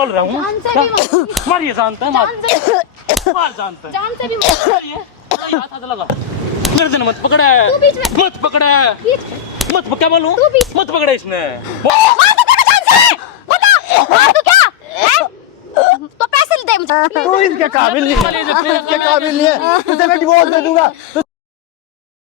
बोल रहा हूँ? मारिए, जानता है, मार जानता है, जान से भी मारिए। हाथ लगा, मेरे दिन मत पकड़ा, मत पकड़ा, मत क्या बोलूं, मत पकड़ा इसने। तो पैसे दे मुझे। तू इसके काबिल नहीं है, इसके काबिल नहीं है, तुझे मैं डिवोर्स दे दूंगा।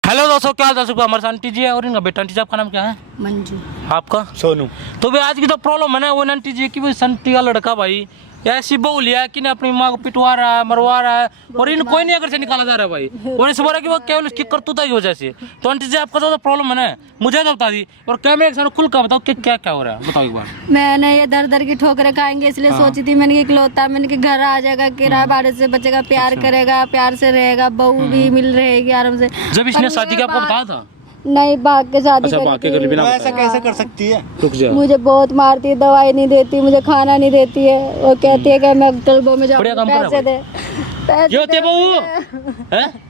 हेलो दोस्तों, क्या हाल है? हमारे आंटी जी है और इनका बेटा। आंटी जी आपका नाम क्या है? मंजू। आपका? सोनू। तो भाई आज की तो प्रॉब्लम है ना वो आंटी जी की, संटी का लड़का भाई ऐसी बहू लिया कि ना अपनी माँ को पिटवा रहा है, मरवा रहा है, और इन कोई नहीं अगर से निकाला जा रहा है भाई। और इस बार की वो केवल उसकी करतूता की वजह से। तो आंटी जी आपका तो प्रॉब्लम है ना, मुझे तो बता दी, और कैमरे के सामने खुल कर बताओ कि क्या क्या हो रहा है, बताओ एक बार। मैंने ये दर दर की ठोकरें खाएंगे इसलिए सोची थी, मैंने इकलौता, मैंने कि घर आ जाएगा, किराए भाड़े से बचेगा, प्यार करेगा, प्यार से रहेगा, बहू भी मिल रहेगी आराम से। जब इसने शादी का आपको बताया था? नहीं, भाग के शादी अच्छा, भाग के कर ली बिना बताए। ऐसा कैसे कर सकती है? रुक जा। मुझे बहुत मारती है, दवाई नहीं देती, मुझे खाना नहीं देती है, वो कहती है कि मैं क्लबों में जाऊँ, बढ़िया काम कर रहा पैसे दे, पैसे ये होती है बहू हैं?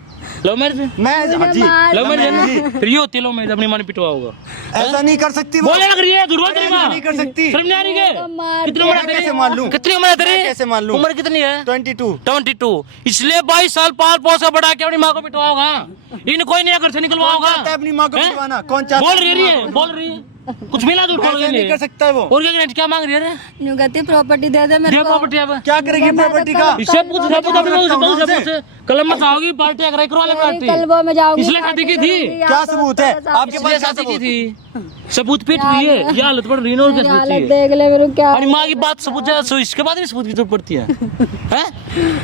Love marriage? मैं जी लव मैरिज फिर ये होती है लव मैरिज, अपनी माँ ने पिटवा होगा। ऐसा नहीं कर सकती वो, बोले लग रही है, झूठ तेरी माँ नहीं कर सकती। शर्म नहीं आ रही है? कितनी उम्र है तेरी? कैसे मान लूं? कितनी उम्र है तेरी? कैसे मान लूं? उम्र कितनी है? 22। इसलिए 22 साल पाल पोस का बड़ा के अपनी माँ को पिटवा होगा। इन कोई नहीं घर से निकलवा होगा। चाहता है अपनी माँ को हैं? पिटवाना? कौन चाहता बोल रही है, बोल रही है कुछ मिला दूर ऐसा नहीं कर सकता है वो। और क्या मांग रही है? यूं कहती प्रॉपर्टी दे दे मेरे को। प्रॉपर्टी अब क्या करेगी प्रॉपर्टी का? इससे पूछ से कलम मत आओगी, पार्टी अगर करवा ले पार्टी। क्लबों में जाऊंगी, इसलिए शादी की थी। क्या सबूत है आपके इसलिए पास? शादी की थी, सबूत पेट हुई है, ये हालत पड़ रही है और क्या सबूत हालत चाहिए? देख ले मेरे को क्या। अरे माँ की बात सबूत ज्यादा, सो इसके बाद भी सबूत की जरूरत पड़ती है। हैं?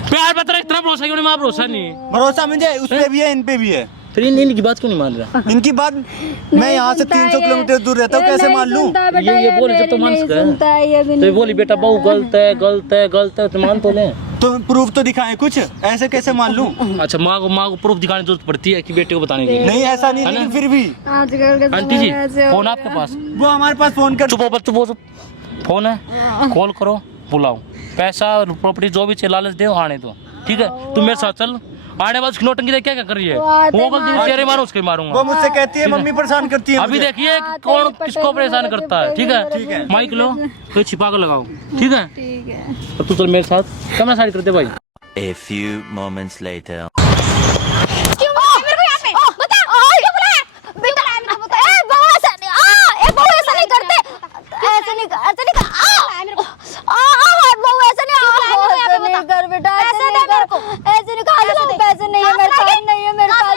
प्यार पे तेरा इतना भरोसा क्यों नहीं? माँ भरोसा नहीं। भरोसा मुझे उस पे भी है, इन पे भी है। फिर इनकी बात क्यों नहीं मान रहा? इनकी बात मैं यहाँ से 300 किलोमीटर दूर रहता हूँ, कैसे मान लूँ? ये बोले जब तो मान सकता है। तो ये बोली बेटा बहू गलत है, गलत है, गलत है, तो मान तो ले। तो प्रूफ तो दिखाएं कुछ, ऐसे कैसे मान लूँ? अच्छा, माँ को प्रूफ दिखाने की जरूरत पड़ती है कि बेटे को बताने की? नहीं ऐसा नहीं, लेकिन फिर भी आजकल के आंटी जी समय ऐसे हो फोन गया। आपके पास? वो हमारे पास फोन कर। चुप फोन है, कॉल करो, बुलाओ, पैसा प्रॉपर्टी जो भी चाहिए लालच दे आने दो, ठीक है? तुम मेरे साथ चल, आने बाद नोटंकी देख क्या कर रही है वो, गलती तेरे मारो उसके मारूंगा। वो मुझसे कहती है मम्मी परेशान करती है अभी मुझे। देखिए कौन किसको परेशान करता है, ठीक है? माइक लो, कोई छिपा कर लगाओ, ठीक है? ठीक है। अब तू चल मेरे साथ, कैमरा साइड करते भाई। A few moments later. क्यों बुलाया मेरे को यहाँ पे? बता, क्यों बुलाया? बेटा, ए बहू ऐसा नहीं, बहू ऐसा नहीं करते, ऐसे नहीं बहू ऐसा नहीं कर बेटा, ऐसे नहीं कर, ऐसे नहीं खा लो, पैसे नहीं है मेरे पास, नहीं है मेरे पास,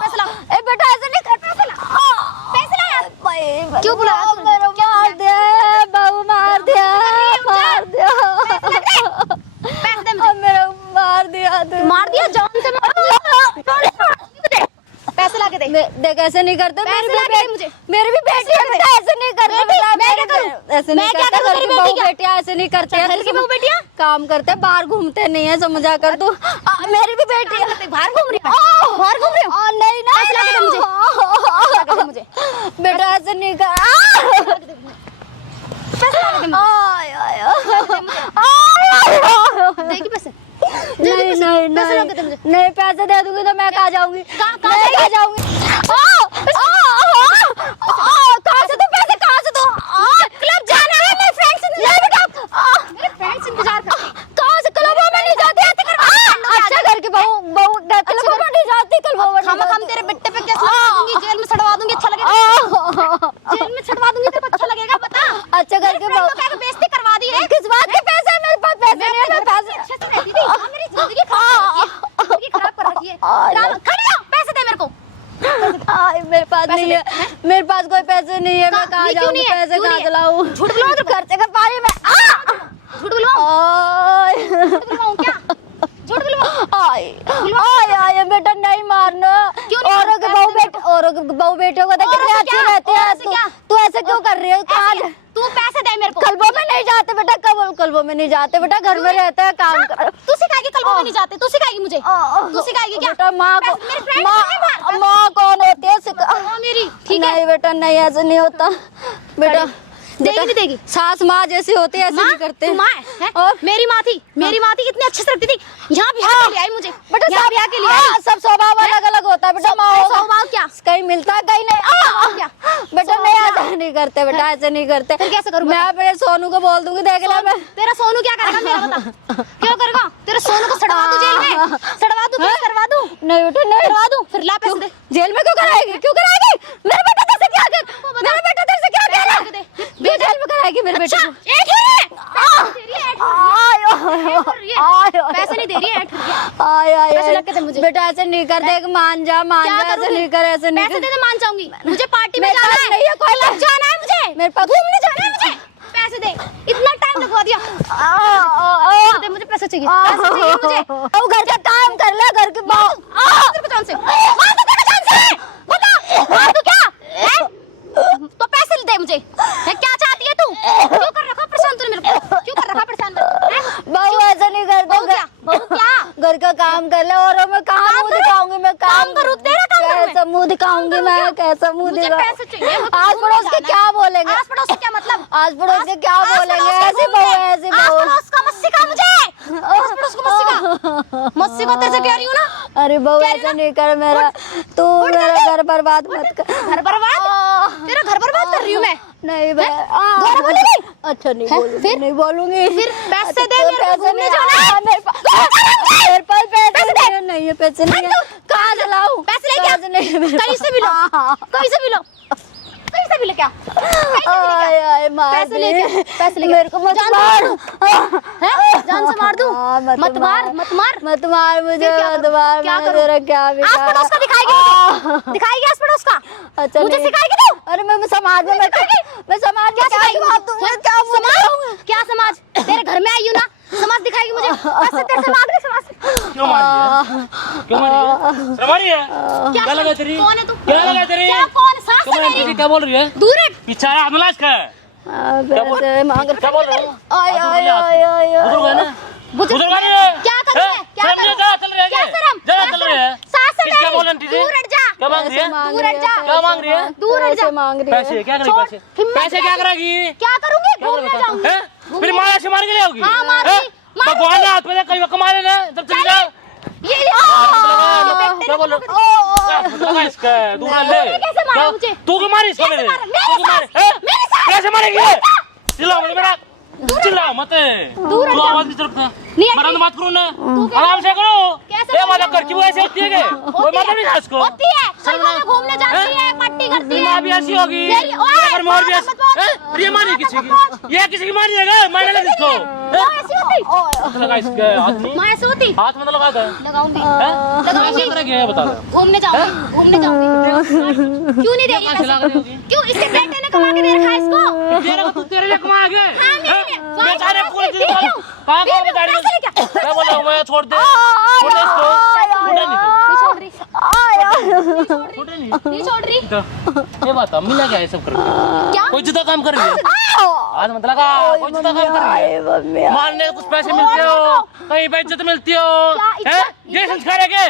पैसे ला, ए बेटा ऐसे नहीं कर, पैसे ला यार। क्यों बुलाया? मेरे मार दिया, बहू मार दिया, पैसे दे मुझे, मेरा मार दिया जान से, पैसे ला के दे। देख ऐसे नहीं करते, मेरी भी बेटी है बेटा, ऐसे नहीं करते बेटा, मैं क्या करूं? ऐसे नहीं करते, घर की बहू बेटियां ऐसे नहीं करते हैं, घर की बहू बेटियां काम करते, बाहर घूमते नहीं है, समझा कर तू। मेरी भी बेटी है, बाहर घूम रही है, बाहर घूम रही है, नहीं ना, पैसे ला के दे मुझे, बेटा ऐसे नहीं कर, पैसे ला के दे, देखी पैसे? नहीं पैसे दे दूंगी तो मैं कहाँ जाऊंगी? कहाँ जाऊंगी? कहाँ से दूं पैसे? कहाँ से दूं? क्लब जाना है, मेरे फ्रेंड्स इंतजार कर। कहाँ से? क्लबों में नहीं जाती। अच्छा घर की बहू क्लबों में नहीं जाती, क्लबों में हम तेरे बेटे पे केस लगा दूंगी, जेल में छड़वा दूंगी, अच्छा लगेगा? जेल में छड़वा दूंगी, तेरे को अच्छा लगेगा? बता। अच्छा घर की बहू क्या बेइज्जती करवा दी है? किस बात के पैसे? मेरे पास पैसे नहीं है, मेरे पास अच्छे से रहती थी, मेरी जिंदगी खराब कर रखी है। खड़ी हो, पैसे दे मेरे को। मेरे पास नहीं है, मेरे पास कोई पैसे नहीं है, मैं कहाँ जाऊँगी? पैसे कहाँ चलाऊँ? झूठ बोलो, तो खर्चे कर पा रही मैं। झूठ बोलवाऊँ क्या? झूठ बोलवाऊँ? बेटा नहीं मारना, औरों के बहू बेटों को कितने अच्छे रहते हैं, तू ऐसे क्यों कर रही है? तू पैसे दे मेरे को। क्लबों में नहीं जाते बेटा, क्लबों में नहीं जाते बेटा, घर में रहते हैं, काम कर। तू सिखाएगी क्लबों में नहीं जाते? तू सिखाएगी मुझे? तू सिखाएगी क्या? बेटा माँ कौन होती है? मेरी। ठीक है? नहीं बेटा, नहीं ऐसे नहीं होता बेटा। देगी नहीं देगी? सास माँ जैसी होती है, ऐसे नहीं करते। माँ है? और मेरी माँ थी, कितनी अच्छे से रखती थी, यहाँ ब्याह के लिए आई मुझे, बेटा ब्याह के लिए। सब स्वभाव अलग अलग होता है बेटा, माँ स्वभाव क्या कहीं मिलता है, कहीं नहीं। क्या बेटा नहीं ऐसे नहीं करते बेटा, ऐसे नहीं करते। फिर कैसे करूँ? मैं अपने सोनू को बोल दूंगी, देख ले मैं। तेरा सोनू क्या करेगा मेरा बता? क्यों करेगा? तेरे सोनू को सड़वा दूं जेल में, सड़वा दूं, फिर करवा दूं? नहीं बेटा नहीं, करवा दूं, फिर ला पैसे दे। जेल में क्यों कराएगी? क्यों कराएगी? मेरा बेटा तेरे से क्या कर, मेरा बेटा तेरे से क्या कह रहा है? ये जेल में कराएगी मेरे बेटे को। पैसे नहीं दे रही है, पैसे लग के दे मुझे। बेटा ऐसे नहीं कर, देख मान जा, ऐसे नहीं कर, ऐसे नहीं कर। पैसे दे दे, मान जाऊंगी। मुझे पार्टी में जाना है, नहीं है कोई, जाना है मुझे, मेरे पास घूमने जाना है मुझे। पैसे दे, इतना टाइम लगवा दिया। दे मुझे पैसे चाहिए, पैसे चाहिए मुझे। अब घर का काम कर ले, घर के तेरे को जान से बता, तू क्या है? तो पैसे दे मुझे। क्या चाहती है तू? क्यों कर रखा परेशान तूने मेरे को? क्यों कर रखा परेशान? बहू ऐसा नहीं कर, बहू क्या घर का काम कर ले। और मैं कहाँ मुंह दिखाऊंगी? मैं काम करूँ, तेरा काम करूँ? कैसा मुंह दिखाऊंगी मैं? कैसा मुंह दिखाऊं? पैसे चाहिए। आस पड़ोस के क्या बोलेंगे? आस पड़ोस के क्या मतलब? आस पड़ोस के क्या बोलेंगे? ऐसी बहू, ऐसी बहू। आस पड़ोस का मत सिखा मुझे, आस पड़ोस को मत सिखा, मत सिखा, तेरे से कह रही हूँ ना। अरे बहू ऐसा नहीं कर, मेरा तू मेरा घर बर्बाद मत कर। घर बर्बाद? तेरा घर बर्बाद कर रही हूँ मैं? नहीं घर बोलेगी? अच्छा नहीं बोलूंगी, फिर नहीं बोलूंगी। फिर पैसे दे, घूमने जाना है। मेरे पास पैसे नहीं है, पैसे नहीं है। कहाँ से लाऊं? पैसे लेके कहीं से भी लो, कहीं से भी लो, कहीं से भी ले क्या? पैसे लेके मेरे को मत मार, जान से मार दूं? मत मार, मत मार, मत मार मुझे, मत मार। क्या तेरा क्या आस पड़ोस का दिखाएगी? दिखाएगी आस पड़ोस का? अच्छा मुझे सिखाएगी तू? अरे मैं समाज में, मैं समाज में क्या समाज? तेरे घर में आई हूँ ना, समाज दिखाएगी मुझे? पैसे तेरे से मांग रही, समाज से क्यों मार रही है? क्यों मार रही है? शर्मा रही है? क्या लगा तेरी? कौन है तू? क्या लगा तेरी? क्या कौन? सास है मेरी? क्या बोल रही है? दूर है, पीछे आ, आत्मलाश का है। पैसे मांग रही, क्या बोल रहा हूँ? आय आय आय आय बुजुर्ग है ना, बुजुर्ग है। क्या कर रही है? क्या कर रही है? चल रही है, क्या शर्म? जरा चल रही है। सास है मेरी, क्या बोल रही है? दूर हट जा। क्या मांग रही है? दूर हट जा। क्या मांग रही है? दूर हट जा। मांग रही है पैसे। क्या करेगी पैसे? पैसे क्या करेगी? क्या करूंगी? घूमने जाऊंगी। फिर माया से मार के ले आओगी? हां मारूंगी। भगवान ने हाथ में कहीं कमा लेना, जब चली जाओ। ये क्या बोल रहा है? इसका दूर ले। कैसे मारा मुझे? तू क्यों मारी इसको? मेरे तू मारे, कैसे मारेगी? चिल्लाओ मत बेटा, चिल्लाओ मत, तू आवाज नहीं चढ़ता, मरन मत करो ना, आराम से करो। ये वाला कर की वो ऐसे होती है क्या? कोई मतलब नहीं था इसको। होती है, घूमने जाती है, पार्टी करती है। माँ भी ऐसी होगी, घर में और भी ऐसी। ये मानी किसी की? ये किसी की मानी है? मारने लगी इसको। लगा इसके हाथ में, माँ ऐसे होती, हाथ में लगा था, लगाऊंगी, लगाऊंगी। बता रहे घूमने जाऊंगी, घूमने जाऊंगी। क्यों नहीं दे रही? क्यों? इसके बेटे ने कमा के दे रखा है इसको। तेरे लिए कमा के बेचारे पूरे दिन कहाँ कहाँ बता रही है? क्या बोला हूँ मैं? छोड़ दे, छोड़ दे इसको, छोड़ नहीं, छोड़ नहीं, नहीं छोड़ रही। ये बात मिला क्या है सब कर? क्या कोई जुदा काम कर रही है? आज मत लगा, कोई जुदा काम कर रही है। मारने कुछ पैसे मिलते हो, कहीं पे इज्जत मिलती हो, ये संस्कार है क्या?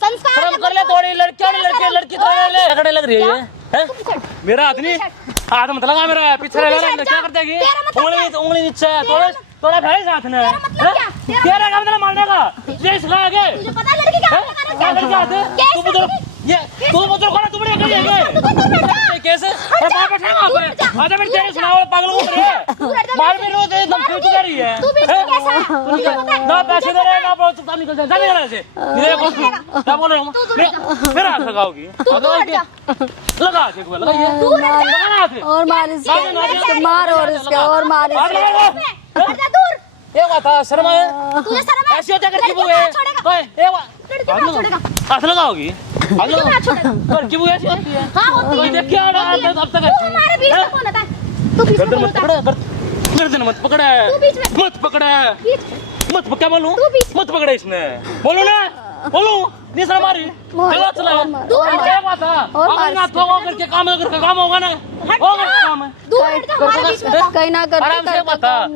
संस्कार कर ले थोड़ी, लड़कियां लड़की थोड़ी लग रही है। मेरा हाथ नहीं, हाथ मत लगा मेरा, पीछे लगा। क्या करते हैं? उंगली नीचे, थोड़ा भाई साथ में। तेरा काम मतलब मारने का, ये सिखा आगे। तुझे पता है लड़की क्या करते? तू बुजुर्ग, ये तू बुजुर्ग है, तू बड़ी अकेली है कैसे? और बाप बैठा वहां पर, आजा मेरे तेरे सुनाओ पागल को करे। मार भी रोज एकदम क्यों कर रही है? तू भी कैसा है? ना पैसे दे रहे ना बहुत चुपचाप निकल जा, जाने वाला से। मेरे को क्या बोल रहा हूं? मेरा हाथ लगाओगी? लगा के लगाइए और मार इसके, मार और इसके और मार इसके। दूर ये बात है, शर्म है तुझे? शर्म है? ऐसी होता करके वो है हाथ लगाओगी? हाथ लगाओ करके वो ऐसी होती है। हां होती है। देख क्या अब तक हमारे बीच में कौन आता है? तू बीच में मत पकड़, गर्दन मत पकड़, मत पकड़, मत क्या बोलूं? मत पकड़ इसने, बोलो ना, बोलो नहीं शर्म आ रही? चला चला क्या बात है? और ना तो करके काम होगा ना, होगा काम। कहीं ना कर आराम से बता,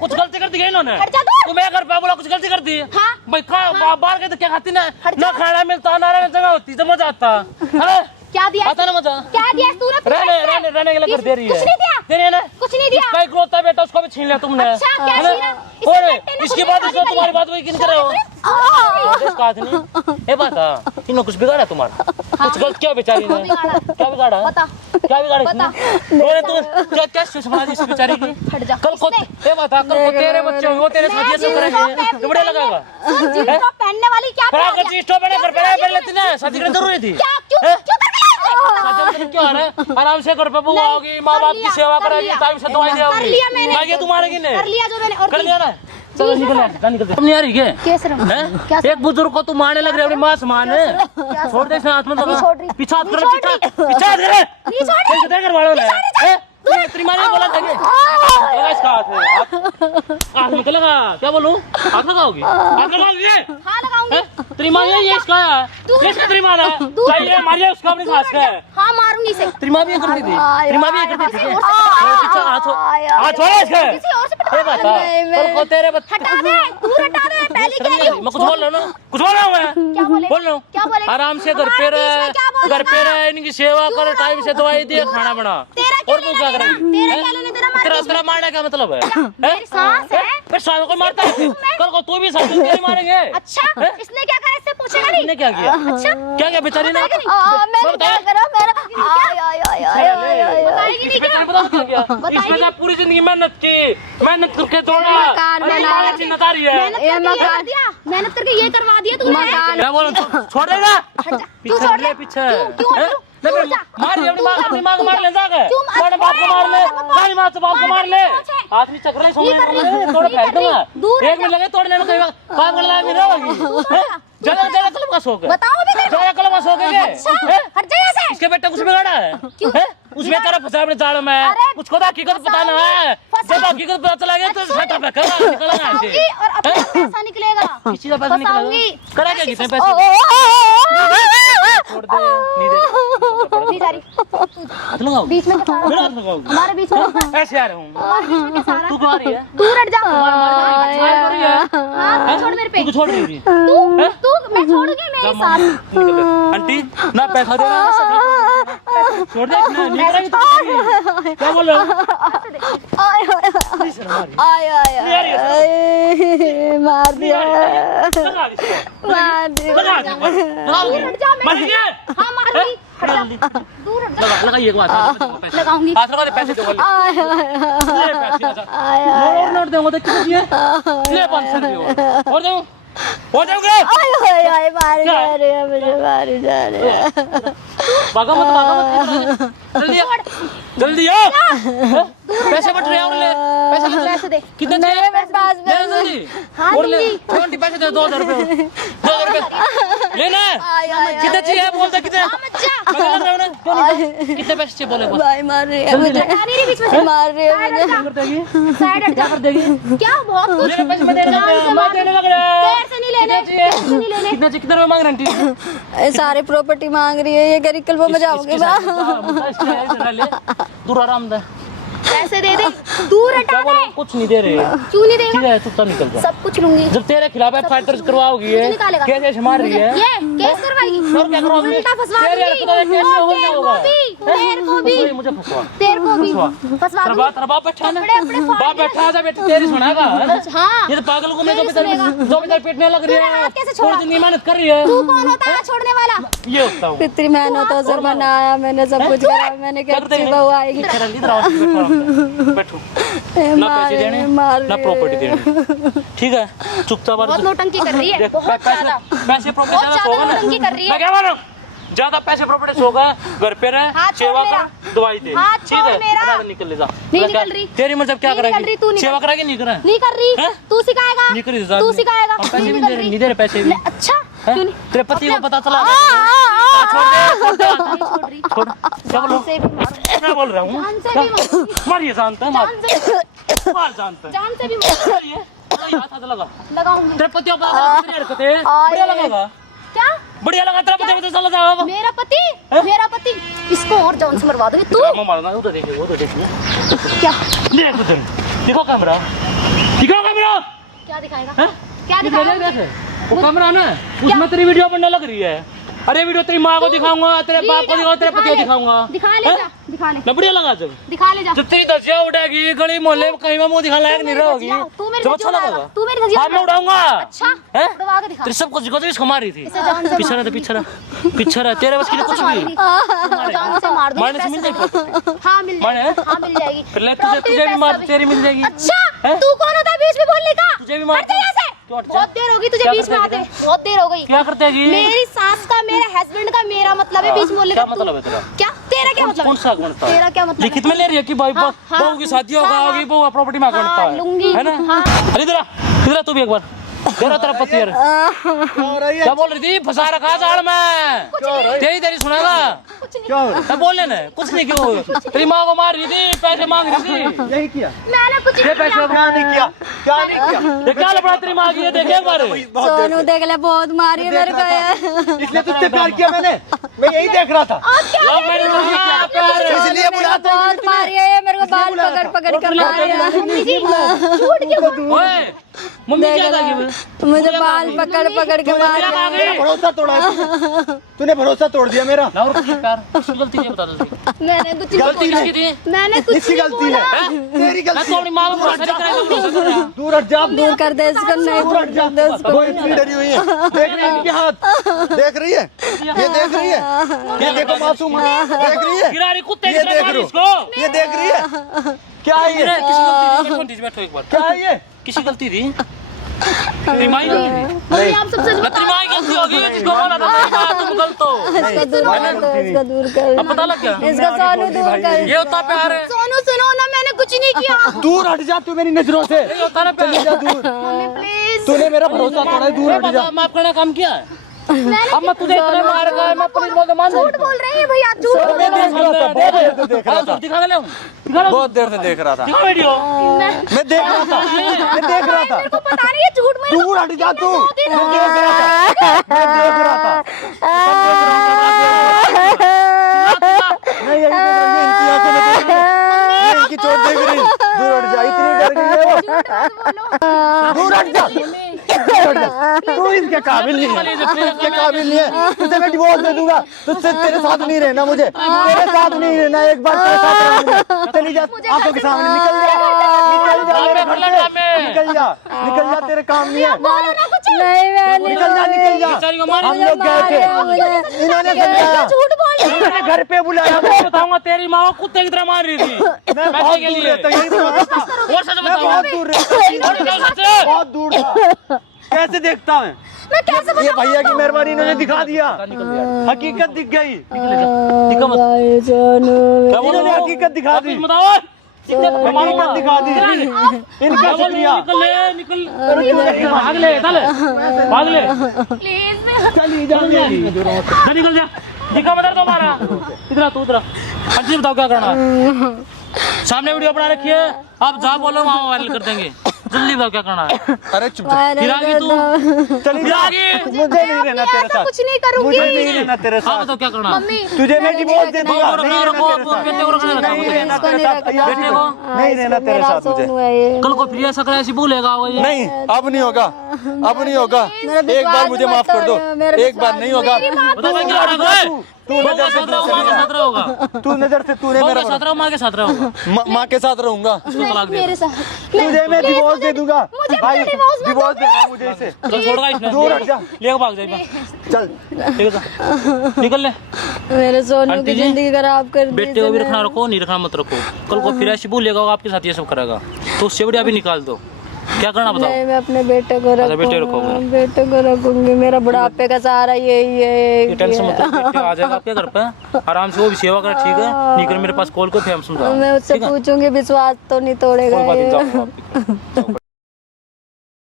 कुछ गलती कर दी है इन्होंने। तुम्हें अगर बोला कुछ गलती कर दी भाई, बाहर के तो क्या खाती ना, ना खाना मिलता, ना रहने जगह होती, तो मजा आता। क्या दिया? आता ना मजा। क्या दिया तूने? रहने के लिए कर दे रही है। कुछ नहीं दिया। दे रही है ना? कुछ नहीं दिया। इसका इकलौता बेटा उसको भी छीन लिया तुमने। अच्छा, क्या है ना? छीना? और इसके बेटे ने इसकी कुछ बात शादी इसको करी तुम्हारी है। बात वही किन करे हो? इसका हाथ नहीं। ये बात है इन्होंने कुछ बिगाड़ा तुम्हारा? कुछ गलत क्या बेचारी ने? क्या बिगाड़ा? बता। क्या बिगाड़ा बता। इसने? और तू क्या क्या सोच बना दी इस बेचारी की? हट जा। कल को ये बता कल को तेरे बच्चे होंगे वो तेरे साथ ये सब करेंगे तो बढ़िया लगेगा। जींस टॉप पहनने वाली क्या फ्रॉक का जींस टॉप कर पहले लेती ना शादी करने जरूरी थी। क्या क्यों हैं? क्यों करके लाए? शादी में क्या है? आराम से घर पे बुआ होगी माँ बाप की सेवा करेगी टाइम से दवाई कर देगी। लिया मैंने। बाकी तुम्हारे की नहीं कर लिया जो मैंने। और कर लिया ना चलो निकल निकल तुम नहीं आ रही क्या? कैसे रहूं? क्या हैं? एक बुजुर्ग को तुम मारने लग रहे हो अपनी माँ समान है छोड़ दे इसने हाथ में नहीं छोड़ रही। पीछा हाथ नहीं करो छोड़ रही। पीछा दे रे नहीं छोड़ रही। कैसे घर वालों ने हैं? तेरी माँ ने बोला था कि लगा इसका हाथ निकलेगा क्या बोलूं हाथ लगाओगी हाथ लगाओगी हाँ लगाऊंगी। हैं? तेरी माँ ये इसका है ये इसका तेरी माँ है चाहिए मारिए उसको अपनी सास का है हाँ मारूंगी इसे। तेरी माँ भी ये करती थी तेरी माँ भी ये करती थी पीछा हाथ छोड़ो इसके किसी और से पटवा ये बता कल को तेरे बच्चे हटा दे तू हटा दे पहले कह रही हूँ। मैं कुछ बोल रहा हूँ ना कुछ बोल रहा हूँ मैं क्या बोले? बोल रहा हूँ क्या बोले? आराम से घर पे हमारे बीच में क्या बोलेगा? घर पे रह इनकी सेवा कर टाइम से दवाई दे खाना बना तेरा क्या और तू लेना क्या देना? करेगी तेरा हैं? क्या लेना देना हमारे तेरा बीच में? तेरा मारना क्या मतलब है मेरी सास है। फिर सास को मारता है कल को तू भी सास को तेरे मारेंगे अच्छा हैं? इसने क्या करा इससे पूछेगा नहीं? इसने क्या किया अच्छा क्या क्या बेचारी ने मैंने क्या करा मेरा बताएगी नहीं क्या? इसमें पूरी जिंदगी मेहनत की मेहनत करके जोड़ा मकान बनाया। जिम्मेदारी है मेहनत करके ये करवा दिया तूने। क्या बोल छोड़ देगा तू पीछे छोड़ ले दे। पीछे क्यों हैं? नहीं, दूर जा। मार ले अपनी माँ को मार ले जाके क्यों मार- अपने बाप को मार ले अपनी माँ से बाप को मार ले आदमी चक्कर ही ये कर रही है, सोने तोड़ ये फेंक कर रही है। दूंगा दूर एक मिनट लगे तोड़ने में कहीं काम करने लायक नहीं रहोगी हैं? ज्यादा ज्यादा कलम का शौक है बताओ अभी मेरे को। ज्यादा कलम का शौक है क्या? अच्छा हैं? हट जा यहाँ से। इसके बेटे कुछ बिगाड़ा है हैं? उसमें तेरा फंसा अपने जाल में अरे, उसको तो हकीकत पता ना है जब हकीकत पता चला गया तो छटा पे करा निकलना फंसाऊंगी ऐसे और अपना पैसा निकलेगा। किसी का पैसा फंसाऊंगी। निकलेगा करा क्या कितने पैसे छोड़ दे नहीं दे नहीं जा रही। हाथ लगाओ बीच में क्या मेरा हाथ लगाओगी हमारे बीच में ऐसे आ रहा हूँ हमारे बीच में क्या सारा? तू कहाँ आ रही है दूर हट जा। छोड़ रही है हाँ, छोड़ मेरे पे। तू छोड़ रही है तू मैं छोड़ूंगी मेरे साथ। आंटी ना पैसा दे रहा छोड़ दे ना नहीं करेगी तो कुछ नहीं। क्या बोल रहे हो मार दिया लगा दे मार दिया लगा दे दूर हट जा मार मैं। दिया हाँ मार दी। हट जा। दूर हट जा। लगा लगा ये बात लगाऊंगी। हाथ लगा दे पैसे दे ले पैसे नोट नोट दूंगा तो कितने दिए ले 500 रुपए और दूं और दूंगा भागा मत जल्दी आ जल्दी आ पैसे बट रहे और ले पैसे कितने पैसे दे। कितने चाहिए मेरे पास ले जल्दी हाँ, और ले दूंगी। 20 पैसे दे 2000 रुपए 2000 रुपए लेना कितने चाहिए बोलता कितने कितने पैसे चाहिए बोले बस भाई मार रही है मुझे बीच में से मार रही है मुझे कर देगी साइड हट जा। कर देगी क्या बहुत कुछ मेरे पैसे मैं देने लग रहा मैं देने लग रहा देर से नहीं लेने कितने चाहिए? देर से नहीं लेने कितने चाहिए कितने रुपए मांग रहे हैं आंटी सारी प्रॉपर्टी मांग रही है ये गरी कल वो मैं जाऊंगी दूर आराम दे पैसे दे दे दूर हटा क्या दे बोलो कुछ नहीं दे रहे क्यों नहीं देगा ठीक है चुपचाप निकल जा सब कुछ लूंगी जब तेरे खिलाफ एफआईआर दर्ज करवाओगी मुझे निकालेगा कैसे ऐसे मार रही है ये केस करवाएगी और क्या करवाओगी उल्टा फंसवा तेरे दूंगी हरकतों से कैसे हो तेरे जाओगा को भी तेरे को भी मुझे फंसवा तेरे को भी फंसवा तेरा दूंगी बाप बैठा ना कपड़े अपने फाड़ बाप बैठा है बेटा तेरी सुनागा है ना हाँ ये तो पागल को मैं तेरी सुनेगा। जो भी पेटने लग रही तूने है हाथ कैसे छोड़ा? थोड़ी मेहनत कर रही है तू कौन होता है छोड़ने वाला ये होता हूँ कितनी मेहनत हो सर बनाया मैंने सब कुछ करा मैंने क्या अच्छी बहू आएगी इधर आओ बैठो ना पैसे देने ना प्रॉपर्टी देनी ठीक है चुपचाप बहुत नौटंकी कर रही है देख, बहुत ज्यादा पैसे प्रॉपर्टी बहुत ज्यादा नौटंकी कर रही है। मैं क्या बोल रहा हूँ ज्यादा पैसे प्रॉपर्टी सो गए घर पे रहे हाथ छोड़ सेवा मेरा। कर दवाई दे हाथ ठीक छोड़ है मेरा। बता दे, निकल ले जा नहीं निकल रही। तेरी मतलब क्या नहीं निकल रही, तू करेगी निकल। सेवा करेगी नहीं करे नहीं कर रही हैं? तू सिखाएगा नहीं करी तू सिखाएगा पैसे भी निकल नहीं दे रहे पैसे भी ले, अच्छा हैं? क्यों नहीं तेरे पति को अपने- पता चला छोड़ दे नहीं छोड़ रही छोड़ क्या बोल जान से भी मार मैं बोल रहा हूँ जान से भी मार मारिए जानता है जान से मार जानता है जान से भी मार मारिए हाथ हाथ लगा लगाऊंगी तेरे पति को पता बढ़िया लगेगा क्या बढ़िया लगा तेरा पति चला जाएगा मेरा पति मेरा पति इसको और जान से मरवा दूंगी तू मैं मारना उधर देखिए वो तो देखिए क्या देख उधर दिखो कैमरा क्या दिखाएगा हैं? क्या देख दिखाएगा देख वो कैमरा ना उसमें तेरी वीडियो बनने लग रही है अरे वीडियो तेरी माँ को दिखाऊंगा, तेरे बाप को दिखाऊंगा, तेरे पति को दिखाऊंगा। दिखा ले जा, दिखा ले, ना बढ़िया लगा जब दिखा ले जा। जब तेरी धज्जियां उड़ेगी गली मोहल्ले में कहीं मुंह दिखाने लायक नहीं रहोगी, तू मेरी जब अच्छा धज्जियां लगेगा। उड़ाएगा, तू मेरी धज्जियां हाँ मैं उड़ाऊंगा। अच्छा हैं? उड़वा के दिखा। तेरे सब कुछ इसको मार रही थी। इसे जान से पीछे रहा, पीछे रहा, तेरे बस के लिए कुछ भी जान से मार दूंगी, मारने से मिल पैसे जाएगी। दे। हाँ मिल मारने? जाएगी, हाँ मिल जाएगी। फिर ले तुझे भी मार, तेरी मिल जाएगी। अच्छा हैं? तू कौन होता है बीच में बोलने का? तुझे भी मार हट जा यहाँ से। क्यों हट जा? बहुत देर होगी तुझे क्या बीच में करते आते, हैं? बहुत देर हो गई। क्या करते हैं मेरी सास का, मेरे हस्बैंड का मेरा मतलब है बीच में बोलने का। क्या मतलब है तेरा? क्या तेरा क्या मतलब कौन है? सा गणता तेरा क्या मतलब लिखित में ले रही है कि भाई हाँ, हाँ, बहू की शादी होगा, हाँ, होगी बहू प्रॉपर्टी में गणता हाँ, लूंगी, है ना? हाँ। अरे इधर आ तू भी एक बार, तेरा तेरा पति यार क्या बोल रही थी? फंसा रखा जाल में, तेरी सुनागा। क्या बोल लेना कुछ नहीं, क्यों तेरी माँ को मार रही थी, पैसे मांग रही थी, यही किया। मैंने कुछ ये पैसे क्या नहीं किया, क्या नहीं किया। ये क्या लपड़ा तेरी माँ की, ये देखे एक बार। सोनू देख ले, बहुत मारी है मेरे को यार। इसलिए तुझसे प्यार किया मैंने, मैं यही देख रहा था। लव मैरिज हो गया, प्यार। इसलिए बुलाता हूँ। बहुत मारी है मेरे को, बाल पकड़ पकड़ कर मारी है। झूठ क्यों? ओए मम्मी क्या था मुझे बाल पकड़ पकड़ के मारी है। मेरा भरोसा तोड़ा है। तूने भरोसा तोड़ दिया मेरा। और कुछ प्यार किसकी गलती है बता दो। मैंने कुछ गलती नहीं किसकी बोला। थी? मैंने कुछ इसकी नहीं गलती बोला। है, तेरी मैं गलती तो अपनी माँ को भरोसा नहीं कराया, भरोसा कर रहा। दूर हट जा, दूर कर दे इसको, नहीं दूर हट जा। दूर कर दे इसको। वो इतनी डरी हुई है, देख रही है इनके हाथ, देख रही है, ये देख रही है, ये देखो मासूम है, देख रही है, गिरा रही कुत्ते की ये तरह देख मारी लो, इसको। ये देख रही है। क्या है ये, किसी गलती थी? बैठो बैठो एक बार। क्या है ये। किसी गलती थी? तेरी माँ की गलती थी? मम्मी आप सब सच तेरी बताओ। माँ की गलती होगी, जिसको बोला था तुम गलत हो। इसको दूर कर दो, इसको दूर कर। अब पता लग गया इसको सोनू दूर कर। ये होता प्यार है, सोनू सुनो ना, मैंने कुछ नहीं किया। दूर हट जा तू मेरी नजरों से, ये होता ना प्यार। चली जा दूर। Mummy please. तूने मेरा भरोसा तोड़ा है, दूर हट जा। माफ करने का काम किया है। अब मैं तुझे इतने मार गया, मैं पुलिस बोल मान झूठ बोल रही है भैया, झूठ बोल मैं देख रहा था, बहुत देर से देख रहा था, दिखा ले बहुत देर से देख रहा था, दिखा वीडियो। मैं देख रहा था, मैं देख रहा था। मेरे को पता नहीं है झूठ में। दूर हट जा तू, मैं देख रहा था, मैं देख रहा था। नहीं यही देख रही है, इनकी आंखों में देख रही है, ये इनकी चोट देख रही है। दूर हट जा, इतनी डर गई है वो। दूर हट जा, दूर हट जा। तू इसके काबिल नहीं है, इसके काबिल नहीं है। तुझे मैं डिवोर्स दे दूंगा, तुझसे तेरे साथ नहीं रहना, मुझे तेरे साथ नहीं रहना, एक बार तेरे साथ रहूंगा। चली जा आंखों के सामने, निकल जा, निकल जा मेरे घर से, निकल जा, निकल जा, तेरे काम नहीं है। नहीं मैंने निकल जा, निकल जा। हम लोग गए थे, इन्होंने समझाया, झूठ बोल रही इन्होंने घर पे बुलाया। मैं बताऊंगा तेरी माँ को कुत्ते की तरह मार रही थी। मैं बहुत दूर रहता, यही बोलता था। और सच मैं बहुत दूर रहता, और क्या सच है? बहुत दूर था। कैसे देखता मैं? मैं कैसे ये भैया की मेहरबानी, इन्होंने दिखा दिया, हकीकत दिख गई, दिखा मत। इन्होंने हकीकत दिखा दी, वापस बताओ। हकीकत दिखा दी। इनका शुक्रिया। निकल ले, निकल भाग ले, चल भाग ले, प्लीज मैं चली जा मेरी। जा निकल जा। दिखा मत तुम्हारा, इधर आ तू, इधर आ। अंजी बताओ क्या करना है? सामने वीडियो बना रखी है, आप जहाँ बोलो वहाँ वायरल कर देंगे। जल्दी बताओ क्या करना है? अरे चुप जा, फिर आगे तू, चली फिर जा, आगे मुझे नहीं रहना तेरे ऐसा साथ, कुछ नहीं करूंगी। मुझे नहीं रहना तेरे हाँ साथ, बताओ क्या करना है? मम्मी तुझे मैं डिवोर्स दे दूंगा। रखो, नहीं रहना रखो, तेरे साथ, बेटे को रखना, रखो, नहीं रहना इसको तेरे नहीं साथ, रखना। बेटे को नहीं रहना तेरे साथ मुझे। कल को फिर ऐसा करे, ऐसी भूलेगा वो ये। नहीं, अब नहीं होगा, अब नहीं होगा। एक बार मुझे माफ कर दो, एक बार नहीं होगा। बताओ भाई क्या करना है? तू नजर से माँ के साथ रहोगा, तू नजर से तूने मेरा साथ रहो, माँ के साथ रहोगा। माँ के साथ रहूंगा। उसको तलाक दे मेरे साथ तुझे मैं डिवोर्स दे दूंगा भाई, डिवोर्स मत डिवोर्स देना मुझे इसे। चल छोड़ इसने, दूर हट जा। लेके भाग जाए। चल ठीक है, निकल ले। मेरे सोनू आंटी की जी, जिंदगी खराब कर दी। बेटे को भी रखना रखो, नहीं रखना मत रखो। कल को फिर ऐसी भूलेगा वो आपके साथ ये सब करेगा, तो उससे बढ़िया भी निकाल दो। क्या करना बताओ? नहीं मैं अपने बेटे को अच्छा, बेटे रखूंगा, रखोगे। बेटे को रखूंगी। मेरा बुढ़ापे का सहारा यही ये है। टेंशन मत लो, बेटे आ जाएगा आपके घर पे, आराम से वो भी सेवा कर, ठीक है? नहीं कर मेरे पास कॉल को, फिर हम समझाओ। मैं उससे पूछूंगी, विश्वास तो नहीं तोड़ेगा कोई बात नहीं, ये। जाओ आप।